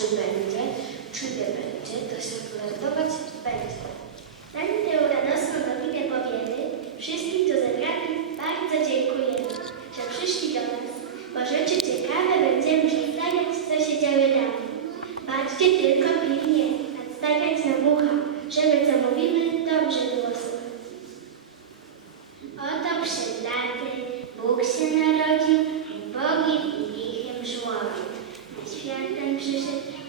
czy będzie, czy nie będzie, to się wyrazować będzie. education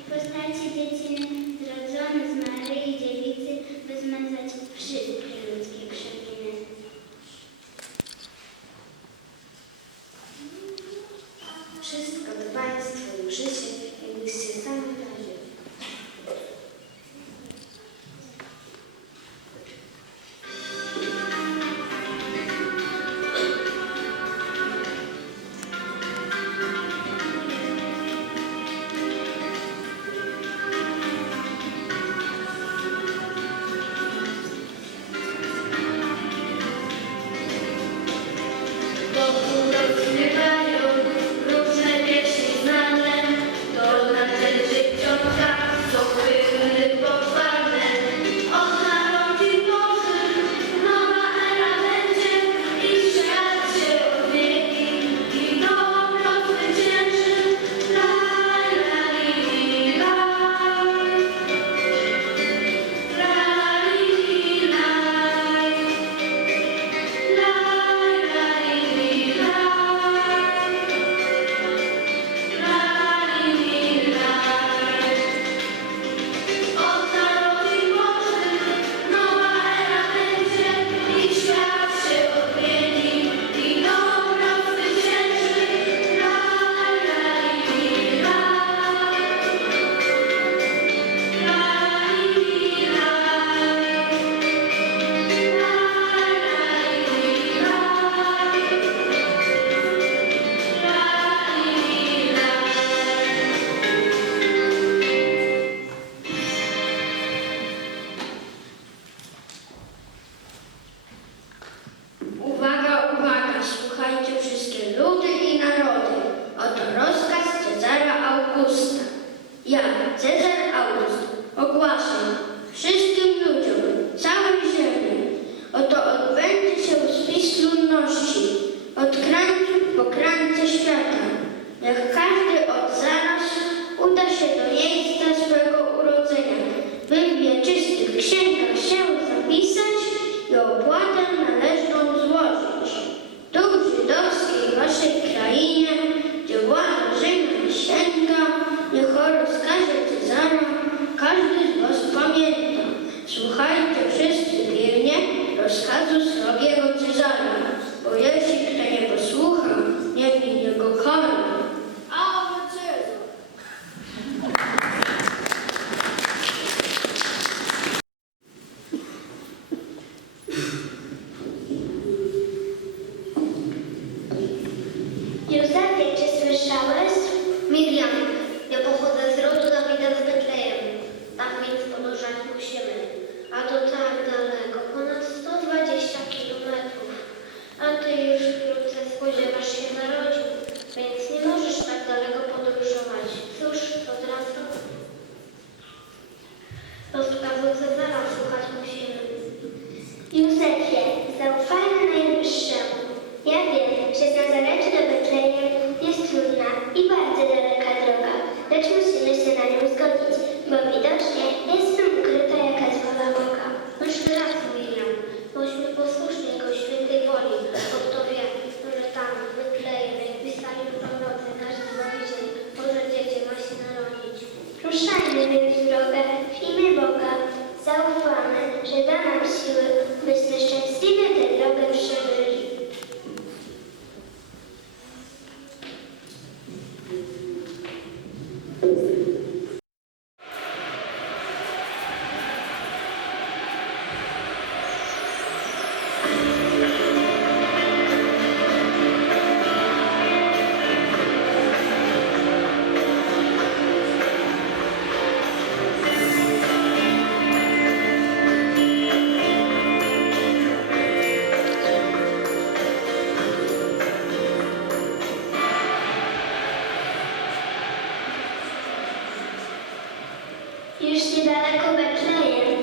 Już niedaleko Betlejem.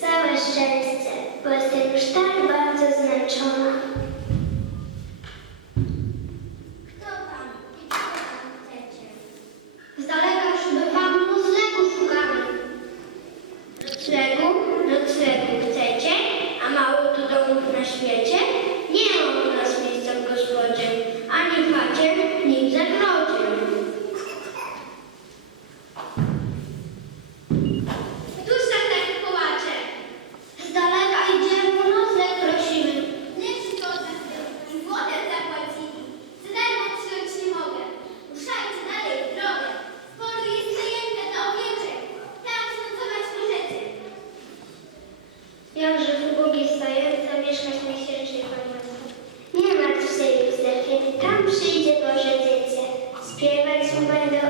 Całe szczęście, bo jestem już tak bardzo zmęczona.